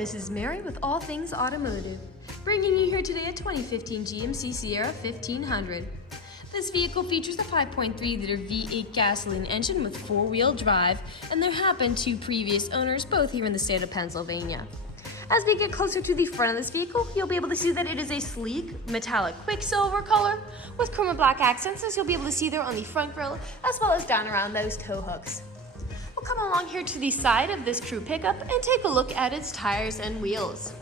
this is Mary with All Things Automotive, bringing you here today a 2015 GMC Sierra 1500. This vehicle features a 5.3-liter V8 gasoline engine with four-wheel drive, and there have been two previous owners, both here in the state of Pennsylvania. As we get closer to the front of this vehicle, you'll be able to see that it is a sleek, metallic Quicksilver color with chrome and black accents, as you'll be able to see there on the front grille, as well as down around those tow hooks. We'll come along here to the side of this crew pickup and take a look at its tires and wheels.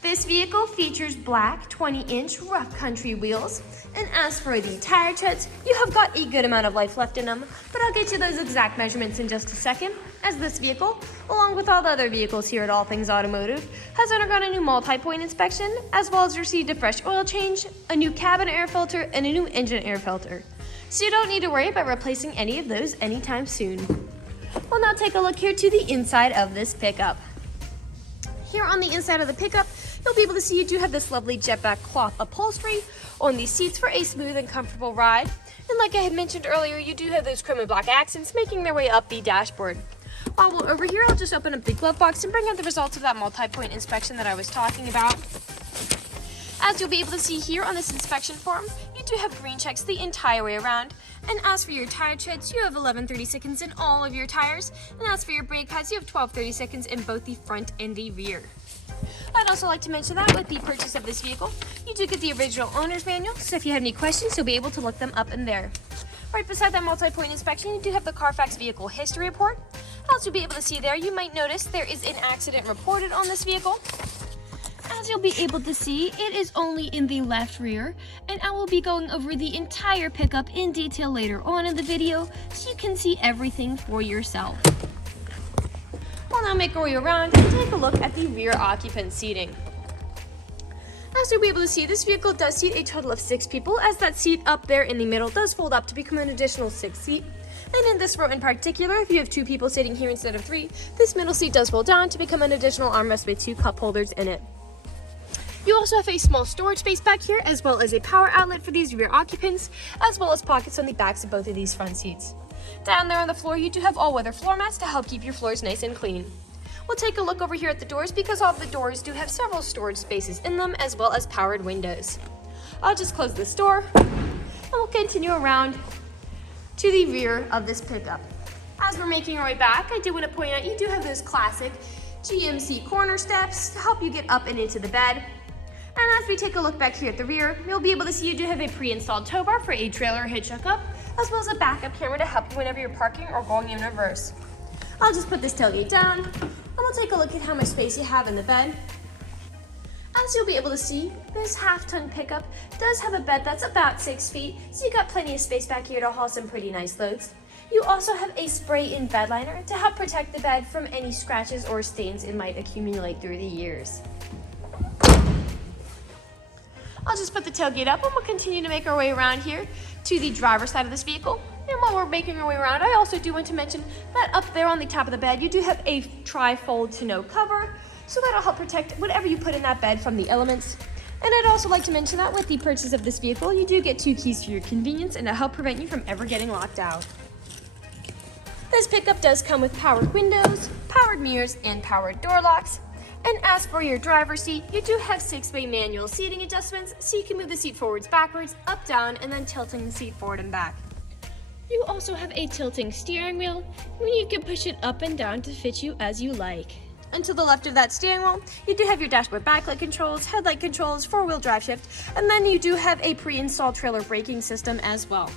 This vehicle features black 20-inch rough country wheels, and as for the tire treads, you have got a good amount of life left in them, but I'll get you those exact measurements in just a second, as this vehicle, along with all the other vehicles here at All Things Automotive, has undergone a new multi-point inspection, as well as received a fresh oil change, a new cabin air filter, and a new engine air filter. So you don't need to worry about replacing any of those anytime soon. We'll now take a look here to the inside of this pickup. Here on the inside of the pickup, you'll be able to see you do have this lovely jetback cloth upholstery on these seats for a smooth and comfortable ride. And like I had mentioned earlier, you do have those chrome and black accents making their way up the dashboard. While we're over here, I'll just open up the glove box and bring out the results of that multi-point inspection that I was talking about. As you'll be able to see here on this inspection form, you do have green checks the entire way around. And as for your tire treads, you have 11/32 in all of your tires. And as for your brake pads, you have 12/32 in both the front and the rear. I'd also like to mention that with the purchase of this vehicle, you do get the original owner's manual, so if you have any questions, you'll be able to look them up in there. Right beside that multi-point inspection, you do have the Carfax Vehicle History Report. As you'll be able to see there, you might notice there is an accident reported on this vehicle. As you'll be able to see, it is only in the left rear, and I will be going over the entire pickup in detail later on in the video, so you can see everything for yourself. We'll now make our way around and take a look at the rear occupant seating. As you'll be able to see, this vehicle does seat a total of 6 people, as that seat up there in the middle does fold up to become an additional 6th seat. And in this row in particular, if you have 2 people sitting here instead of 3, this middle seat does fold down to become an additional armrest with 2 cup holders in it. You also have a small storage space back here, as well as a power outlet for these rear occupants, as well as pockets on the backs of both of these front seats. Down there on the floor, you do have all-weather floor mats to help keep your floors nice and clean. We'll take a look over here at the doors, because all of the doors do have several storage spaces in them, as well as powered windows. I'll just close this door, and we'll continue around to the rear of this pickup. As we're making our way back, I do want to point out you do have those classic GMC corner steps to help you get up and into the bed. And as we take a look back here at the rear, you'll be able to see you do have a pre-installed tow bar for a trailer hitch hookup, as well as a backup camera to help you whenever you're parking or going in reverse. I'll just put this tailgate down, and we'll take a look at how much space you have in the bed. As you'll be able to see, this half-ton pickup does have a bed that's about 6 feet, so you got plenty of space back here to haul some pretty nice loads. You also have a spray-in bed liner to help protect the bed from any scratches or stains it might accumulate through the years. I'll just put the tailgate up, and we'll continue to make our way around here to the driver's side of this vehicle. And while we're making our way around, I also do want to mention that up there on the top of the bed, you do have a tri-fold tonneau cover, so that'll help protect whatever you put in that bed from the elements. And I'd also like to mention that with the purchase of this vehicle, you do get 2 keys for your convenience and to help prevent you from ever getting locked out. This pickup does come with powered windows, powered mirrors, and powered door locks. And as for your driver's seat, you do have 6-way manual seating adjustments, so you can move the seat forwards, backwards, up, down, and then tilting the seat forward and back. You also have a tilting steering wheel, where you can push it up and down to fit you as you like. And to the left of that steering wheel, you do have your dashboard backlight controls, headlight controls, 4-wheel drive shift, and then you do have a pre-installed trailer braking system as well.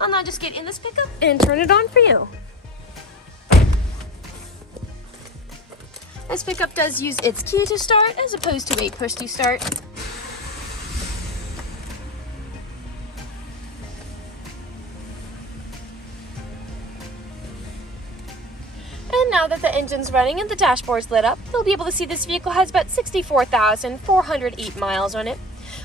I'll now just get in this pickup and turn it on for you. This pickup does use its key to start as opposed to a push to start. And now that the engine's running and the dashboard's lit up, you'll be able to see this vehicle has about 64,408 miles on it.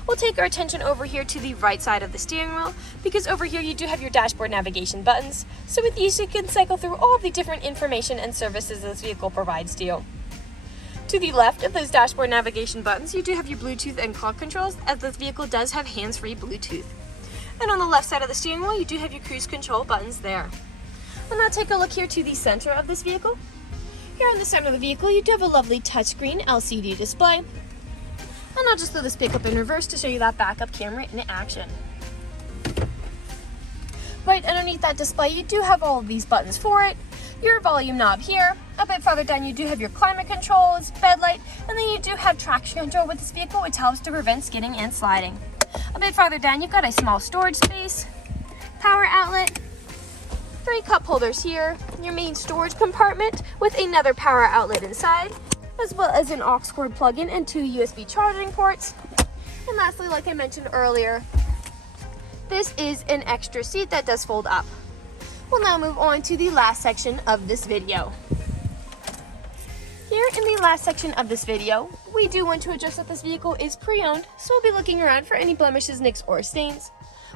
We'll take our attention over here to the right side of the steering wheel, because over here you do have your dashboard navigation buttons. So with these you can cycle through all of the different information and services this vehicle provides to you. To the left of those dashboard navigation buttons, you do have your Bluetooth and clock controls, as this vehicle does have hands-free Bluetooth. And on the left side of the steering wheel, you do have your cruise control buttons there. We'll now take a look here to the center of this vehicle. Here on the center of the vehicle, you do have a lovely touchscreen LCD display. And I'll just throw this pickup in reverse to show you that backup camera in action. Right underneath that display, you do have all of these buttons for it. Your volume knob here. A bit farther down, you do have your climate controls, bed light, and then you do have traction control with this vehicle, which helps to prevent skidding and sliding. A bit farther down, you've got a small storage space, power outlet, 3 cup holders here, your main storage compartment with another power outlet inside, as well as an aux cord plug-in and 2 USB charging ports. And lastly, like I mentioned earlier, this is an extra seat that does fold up. We'll now move on to the last section of this video. Here in the last section of this video, we do want to address that this vehicle is pre-owned, so we'll be looking around for any blemishes, nicks, or stains.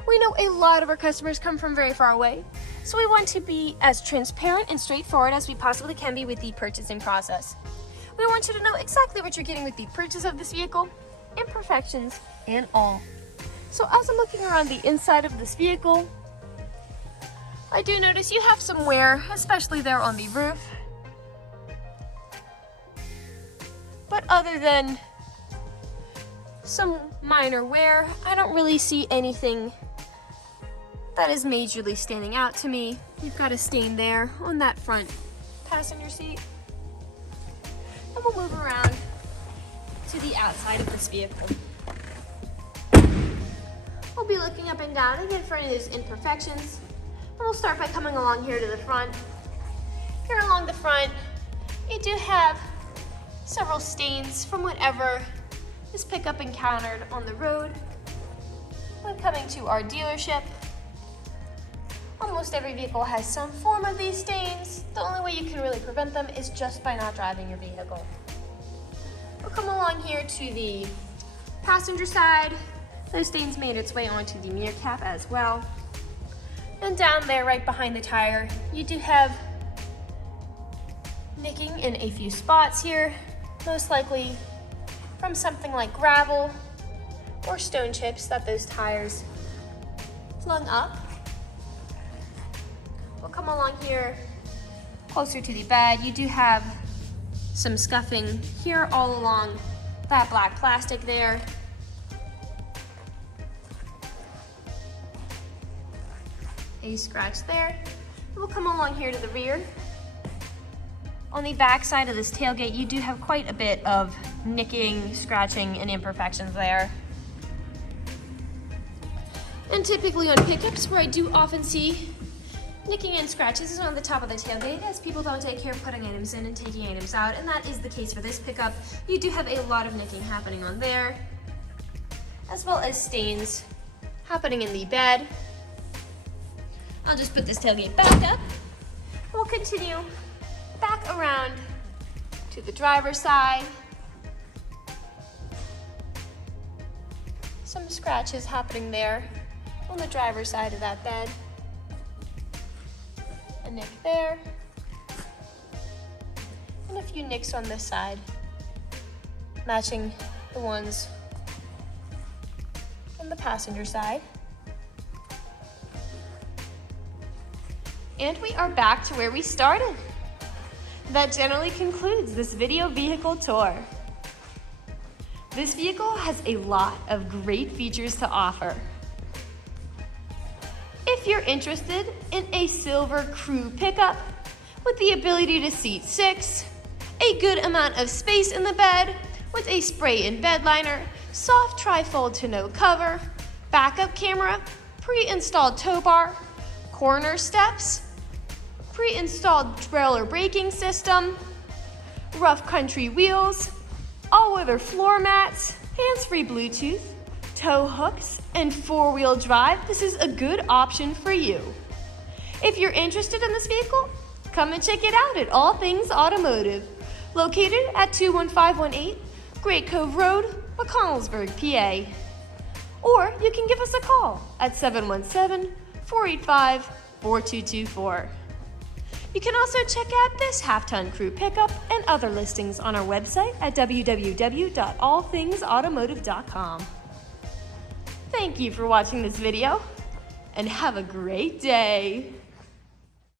We know a lot of our customers come from very far away, so we want to be as transparent and straightforward as we possibly can be with the purchasing process. We want you to know exactly what you're getting with the purchase of this vehicle, imperfections and all. So as I'm looking around the inside of this vehicle, I do notice you have some wear, especially there on the roof. But other than some minor wear, I don't really see anything that is majorly standing out to me. You've got a stain there on that front passenger seat. And we'll move around to the outside of this vehicle. We'll be looking up and down again for any of those imperfections. And we'll start by coming along here to the front. Here along the front, you do have several stains from whatever this pickup encountered on the road when coming to our dealership. Almost every vehicle has some form of these stains. The only way you can really prevent them is just by not driving your vehicle. We'll come along here to the passenger side. Those stains made its way onto the mirror cap as well. And down there, right behind the tire, you do have nicking in a few spots here, most likely from something like gravel or stone chips that those tires flung up. We'll come along here closer to the bed. You do have some scuffing here all along that black plastic there. A scratch there. We'll come along here to the rear. On the back side of this tailgate, you do have quite a bit of nicking, scratching, and imperfections there. And typically on pickups, where I do often see nicking and scratches is on the top of the tailgate, as people don't take care of putting items in and taking items out, and that is the case for this pickup. You do have a lot of nicking happening on there, as well as stains happening in the bed. I'll just put this tailgate back up. We'll continue back around to the driver's side. Some scratches happening there on the driver's side of that bed. A nick there. And a few nicks on this side, matching the ones on the passenger side. And we are back to where we started. That generally concludes this video vehicle tour. This vehicle has a lot of great features to offer. If you're interested in a silver crew pickup with the ability to seat 6, a good amount of space in the bed with a spray-in bed liner, soft tri-fold tonneau cover, backup camera, pre-installed tow bar, corner steps, pre-installed trailer braking system, rough country wheels, all-weather floor mats, hands-free Bluetooth, tow hooks, and 4-wheel drive, this is a good option for you. If you're interested in this vehicle, come and check it out at All Things Automotive, located at 21518 Great Cove Road, McConnellsburg, PA. Or you can give us a call at 717-485-4224. You can also check out this half-ton crew pickup and other listings on our website at www.allthingsautomotive.com. Thank you for watching this video, and have a great day.